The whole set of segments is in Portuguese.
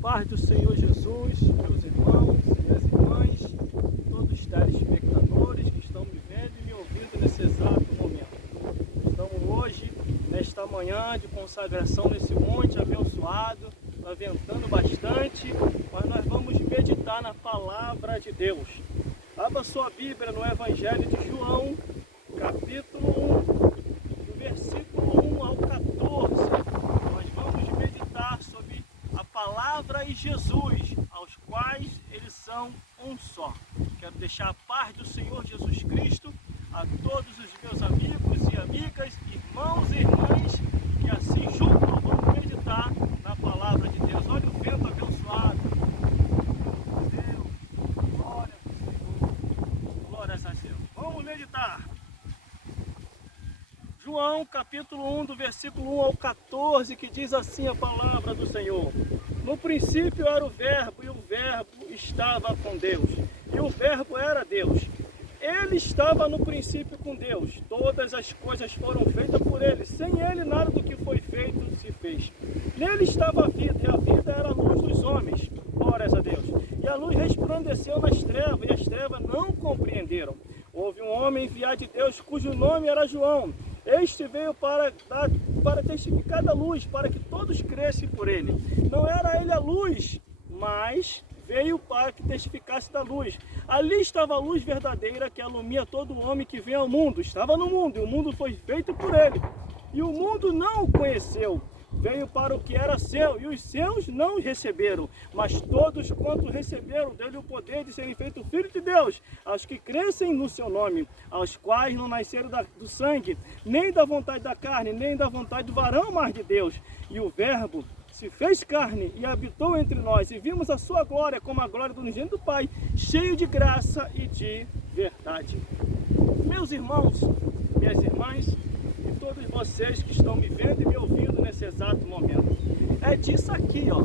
Paz do Senhor Jesus, meus irmãos e minhas irmãs, todos os telespectadores que estão me vendo e me ouvindo nesse exato momento. Estamos hoje, nesta manhã de consagração nesse monte abençoado, está ventando bastante, mas nós vamos meditar na palavra de Deus. Abra sua Bíblia no Evangelho de João, capítulo 1, do versículo 1 ao 14. Nós vamos meditar sobre a palavra e Jesus, aos quais eles são um só. Quero deixar a paz do Senhor Jesus Cristo a todos os meus amigos e amigas, irmãos e irmãs, que assim juntos vamos meditar na palavra de Deus. Olha o vento abençoado. Deus, glória ao Senhor, glórias a Deus. Vamos meditar. João capítulo 1, do versículo 1 ao 14, que diz assim a palavra do Senhor. No princípio era o verbo, e o verbo estava com Deus, e o verbo era Deus. Ele estava no princípio com Deus. Todas as coisas foram feitas por ele. Sem ele nada do que foi feito se fez. Nele estava a vida, e a vida era a luz dos homens. Glórias a Deus. E a luz resplandeceu nas trevas, e as trevas não compreenderam. Houve um homem enviado de Deus, cujo nome era João. Este veio para testificar da luz, para que todos crescem por ele. Não era ele a luz, mas veio para que testificasse da luz. Ali estava a luz verdadeira que alumia todo homem que vem ao mundo. Estava no mundo, e o mundo foi feito por ele. E o mundo não o conheceu. Veio para o que era seu, e os seus não o receberam. Mas todos quanto receberam, deu-lhe o poder de serem feitos filhos de Deus, aos que crescem no seu nome, aos quais não nasceram do sangue, nem da vontade da carne, nem da vontade do varão, mas de Deus. E o Verbo se fez carne e habitou entre nós, e vimos a sua glória como a glória do unigênito do Pai, cheio de graça e de verdade. Meus irmãos, minhas irmãs, e todos vocês que estão me vendo e me ouvindo nesse exato momento, é disso aqui, ó,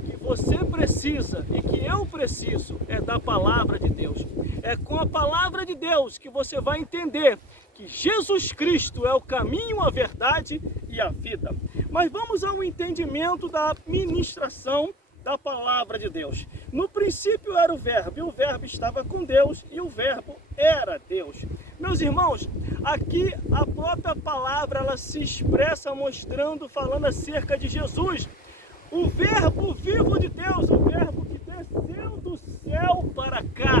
que você precisa e que eu preciso, é da palavra de Deus. É com a palavra de Deus que você vai entender que Jesus Cristo é o caminho, a verdade e a vida. Mas vamos ao entendimento da ministração da palavra de Deus. No princípio era o verbo, e o verbo estava com Deus, e o verbo era Deus. Meus irmãos, aqui a própria palavra ela se expressa mostrando, falando acerca de Jesus, o verbo vivo de Deus, o verbo que desceu do céu para cá.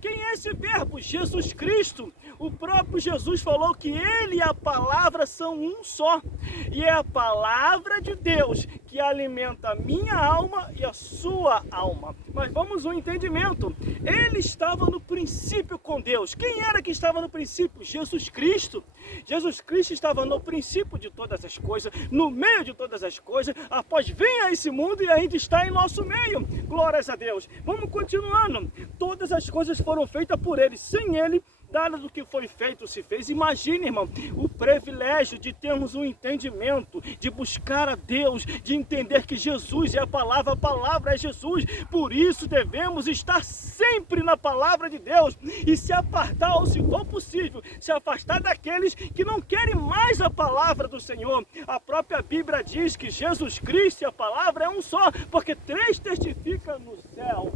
Quem é esse verbo? Jesus Cristo. O próprio Jesus falou que ele e a palavra são um só. E é a palavra de Deus que alimenta a minha alma e a sua alma. Mas vamos ao entendimento. Ele estava no princípio com Deus. Quem era que estava no princípio? Jesus Cristo. Jesus Cristo estava no princípio de todas as coisas, no meio de todas as coisas, após vir a esse mundo e ainda está em nosso meio. Glórias a Deus. Vamos continuando. Todas as coisas foram feitas por ele. Sem ele, nada do que foi feito se fez. Imagine, irmão, o privilégio de termos um entendimento, de buscar a Deus, de entender que Jesus é a palavra é Jesus. Por isso devemos estar sempre na palavra de Deus e se apartar, ou se for possível, se afastar daqueles que não querem mais a palavra do Senhor. A própria Bíblia diz que Jesus Cristo e a palavra é um só, porque três testificam no céu: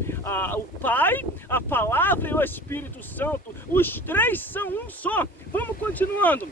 o Pai, a palavra e o Espírito Santo. Os três são um só. Vamos continuando.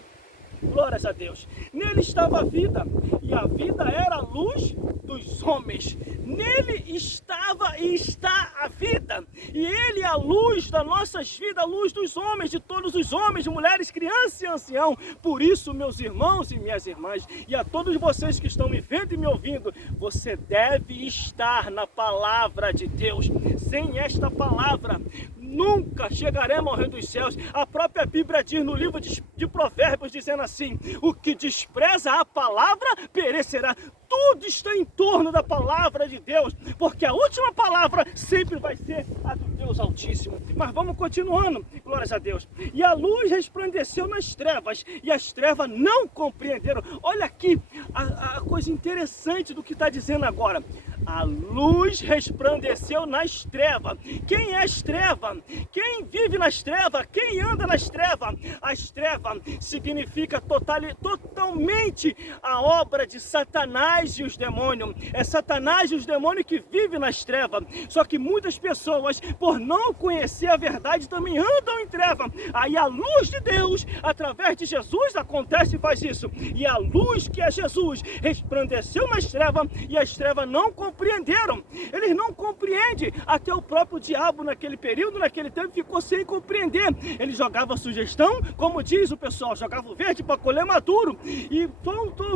Glórias a Deus. Nele estava a vida, e a vida era a luz dos homens. Nele estava e está a vida, e ele é a luz das nossas vidas, a luz dos homens, de todos os homens, mulheres, crianças e anciãos. Por isso, meus irmãos e minhas irmãs, e a todos vocês que estão me vendo e me ouvindo, você deve estar na palavra de Deus. Sem esta palavra, nunca chegaremos ao reino dos céus. A própria Bíblia diz no livro de Provérbios, dizendo assim: o que despreza a palavra perecerá. Tudo está em torno da palavra de Deus, porque a última palavra sempre vai ser a do Deus Altíssimo. Mas vamos continuando, glórias a Deus. E a luz resplandeceu nas trevas, e as trevas não compreenderam. Olha aqui, a coisa interessante do que está dizendo agora. A luz resplandeceu nas trevas. Quem é as trevas? Quem vive nas trevas? Quem anda nas trevas? As trevas significa totalmente a obra de Satanás e os demônios. É Satanás e os demônios que vivem nas trevas. Só que muitas pessoas, por não conhecer a verdade, também andam em trevas. Aí a luz de Deus, através de Jesus, acontece e faz isso. E a luz que é Jesus resplandeceu nas trevas, e as trevas não compreenderam. Eles não compreendem. Até o próprio diabo naquele período, naquele tempo, ficou sem compreender. Ele jogava sugestão, como diz o pessoal, jogava o verde para colher maduro. E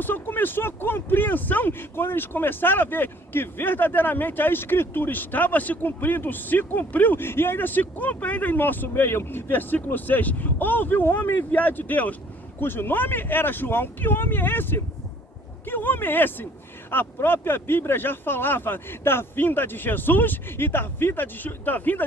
só começou a compreensão quando eles começaram a ver que verdadeiramente a Escritura estava se cumprindo, se cumpriu e ainda se cumpre ainda em nosso meio. Versículo 6. Houve um homem enviado de Deus, cujo nome era João. Que homem é esse? Que homem é esse? A própria Bíblia já falava da vinda de Jesus e da vinda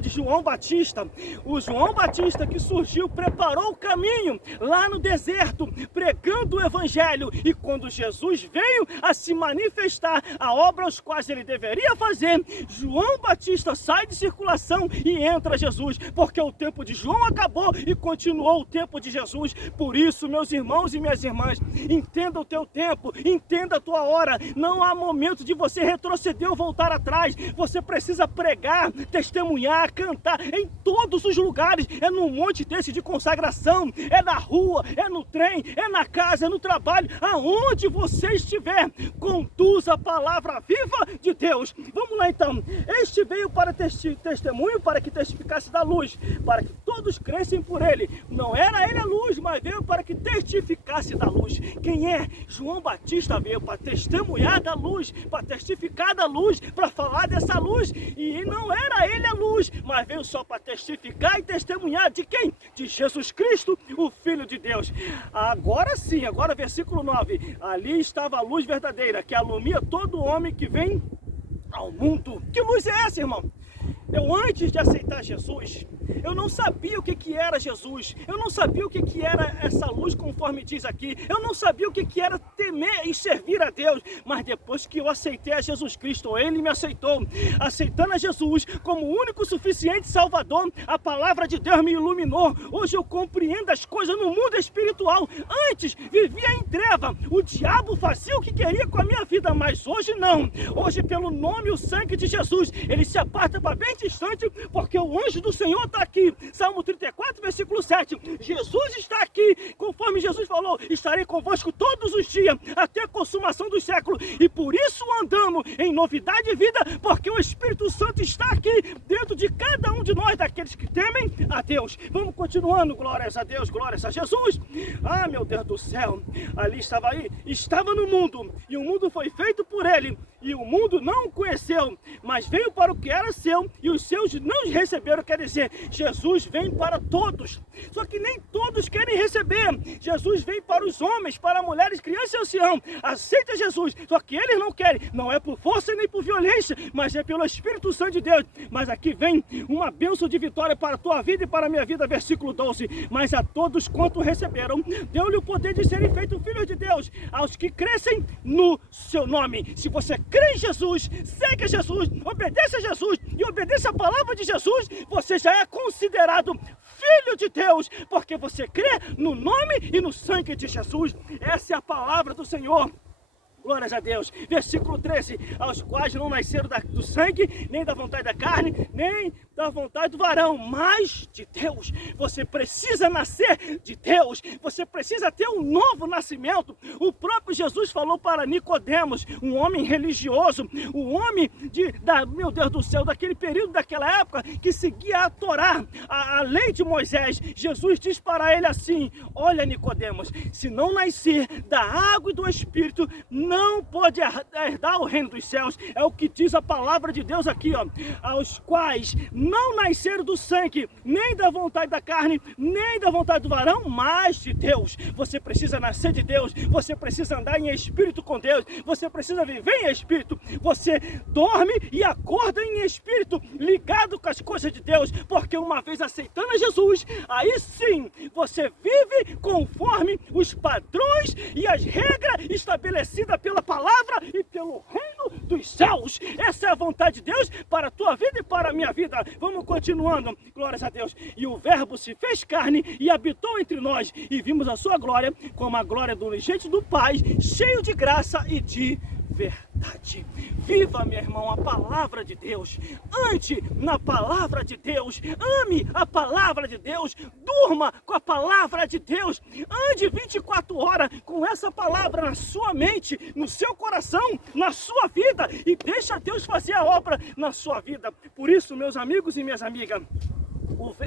de João Batista. O João Batista que surgiu, preparou o caminho lá no deserto, pregando o Evangelho. E quando Jesus veio a se manifestar, a obra aos quais ele deveria fazer, João Batista sai de circulação e entra Jesus, porque o tempo de João acabou e continuou o tempo de Jesus. Por isso, meus irmãos e minhas irmãs, entenda o teu tempo, entenda a tua hora. Não há momento de você retroceder ou voltar atrás. Você precisa pregar, testemunhar, cantar em todos os lugares. É num monte desse de consagração, é na rua, é no trem, é na casa, é no trabalho, aonde você estiver, conduza a palavra viva de Deus. Vamos lá então. Este veio para testemunho, para que testificasse da luz, para que todos crescem por ele. Não era ele a luz, mas veio para que testificasse da luz. Quem é? João Batista veio para testemunhar da luz, para testificar da luz, para falar dessa luz. E não era ele a luz, mas veio só para testificar e testemunhar de quem? De Jesus Cristo, o Filho de Deus. Agora sim, agora versículo 9. Ali estava a luz verdadeira, que alumia todo homem que vem ao mundo. Que luz é essa, irmão? Eu, antes de aceitar Jesus, eu não sabia o que era Jesus. Eu não sabia o que era essa luz, conforme diz aqui. Eu não sabia o que era temer e servir a Deus. Mas depois que eu aceitei a Jesus Cristo, Ele me aceitou. Aceitando a Jesus como o único suficiente Salvador, a palavra de Deus me iluminou. Hoje eu compreendo as coisas no mundo espiritual. Antes vivia em treva. O diabo fazia o que queria com a minha vida, mas hoje não. Hoje, pelo nome e o sangue de Jesus, Ele se aparta para bem distante, porque o anjo do Senhor está aqui. Salmo 34, versículo 7. Jesus está aqui, conforme Jesus falou: estarei convosco todos os dias, até a consumação dos séculos. E por isso andamos em novidade de vida, porque o Espírito Santo está aqui dentro de cada um de nós, daqueles que temem a Deus. Vamos continuando, glórias a Deus, glórias a Jesus. Ah, meu Deus do céu, ali estava no mundo, e o mundo foi feito por ele, e o mundo não o conheceu, mas veio para o que era seu, e os seus não receberam. Quer dizer, Jesus vem para todos, só que nem todos querem receber. Jesus vem para os homens, para mulheres, crianças e anciãos. Aceita Jesus, só que eles não querem. Não é por força nem por violência, mas é pelo Espírito Santo de Deus. Mas aqui vem uma bênção de vitória para a tua vida e para a minha vida, versículo 12. Mas a todos quanto receberam, deu-lhe o poder de serem feitos filhos de Deus, aos que crescem no seu nome. Se você crê em Jesus, segue a Jesus, obedece a Jesus e obedece a palavra de Jesus, você já é considerado filho de Deus, porque você crê no nome e no sangue de Jesus. Essa é a palavra do Senhor. Glórias a Deus. Versículo 13. Aos quais não nasceram do sangue, nem da vontade da carne, nem da vontade do varão, mas de Deus. Você precisa nascer de Deus. Você precisa ter um novo nascimento. O próprio Jesus falou para Nicodemos, um homem religioso, um homem meu Deus do céu, daquele período, daquela época, que seguia a Torá, a lei de Moisés. Jesus diz para ele assim: olha, Nicodemos, se não nascer da água e do Espírito, não pode herdar o reino dos céus. É o que diz a palavra de Deus aqui, ó. Aos quais não nasceram do sangue, nem da vontade da carne, nem da vontade do varão, mas de Deus. Você precisa nascer de Deus, você precisa andar em espírito com Deus, você precisa viver em espírito, você dorme e acorda em espírito, ligado com as coisas de Deus, porque uma vez aceitando a Jesus, aí sim, você vive conforme os padrões e as regras estabelecidas pela palavra e pelo reino dos céus. Essa é a vontade de Deus para a tua vida e para a minha vida. Vamos continuando, glórias a Deus. E o verbo se fez carne e habitou entre nós, e vimos a sua glória como a glória do unigênito do Pai, cheio de graça e de verdade. Viva, meu irmão, a palavra de Deus. Ande na palavra de Deus. Ame a palavra de Deus. Durma com a palavra de Deus. Ande 24 horas com essa palavra na sua mente, no seu coração, na sua vida, e deixa Deus fazer a obra na sua vida. Por isso, meus amigos e minhas amigas,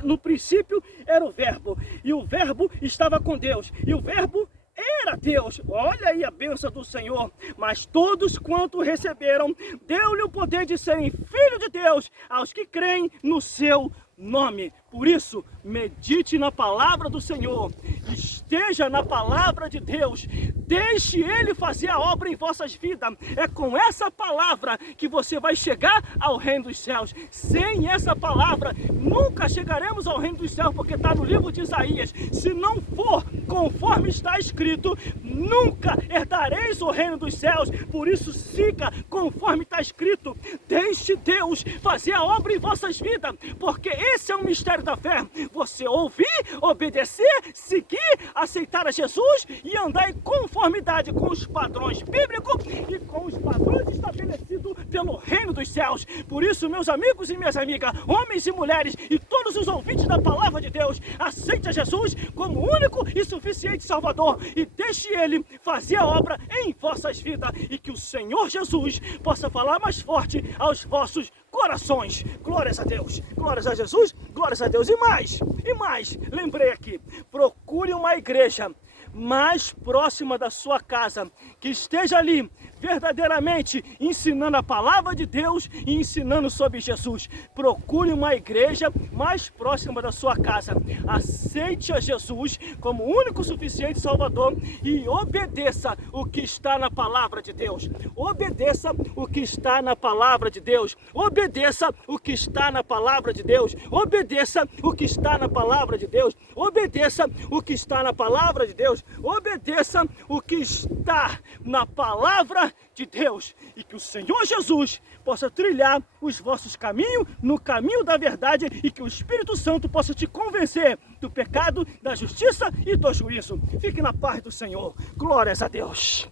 no princípio era o verbo, e o verbo estava com Deus, e o verbo era Deus. Olha aí a bênção do Senhor. Mas todos quanto receberam, deu-lhe o poder de serem filhos de Deus, aos que creem no seu nome. Por isso, medite na palavra do Senhor, esteja na palavra de Deus, deixe Ele fazer a obra em vossas vidas. É com essa palavra que você vai chegar ao reino dos céus. Sem essa palavra, nunca chegaremos ao reino dos céus, porque está no livro de Isaías: se não for conforme está escrito, nunca herdareis o reino dos céus. Por isso, siga conforme está escrito, deixe Deus fazer a obra em vossas vidas, porque esse é o mistério da fé. Você ouvir, obedecer, seguir, aceitar a Jesus e andar em conformidade com os padrões bíblicos e com os padrões estabelecidos pelo reino dos céus. Por isso, meus amigos e minhas amigas, homens e mulheres e todos os ouvintes da palavra de Deus, aceite a Jesus como único e suficiente Salvador e deixe Ele fazer a obra em vossas vidas, e que o Senhor Jesus possa falar mais forte aos vossos corações. Glórias a Deus, glórias a Jesus, glórias a Deus. E mais, lembrei aqui, procure uma igreja mais próxima da sua casa, que esteja ali verdadeiramente ensinando a palavra de Deus e ensinando sobre Jesus. Procure uma igreja mais próxima da sua casa. Aceite a Jesus como único suficiente Salvador e obedeça o que está na palavra de Deus. Obedeça o que está na palavra de Deus. Obedeça o que está na palavra de Deus. Obedeça o que está na palavra de Deus. Obedeça o que está na palavra de Deus. Obedeça o que está na palavra de Deus, e que o Senhor Jesus possa trilhar os vossos caminhos no caminho da verdade, e que o Espírito Santo possa te convencer do pecado, da justiça e do juízo. Fique na paz do Senhor. Glórias a Deus.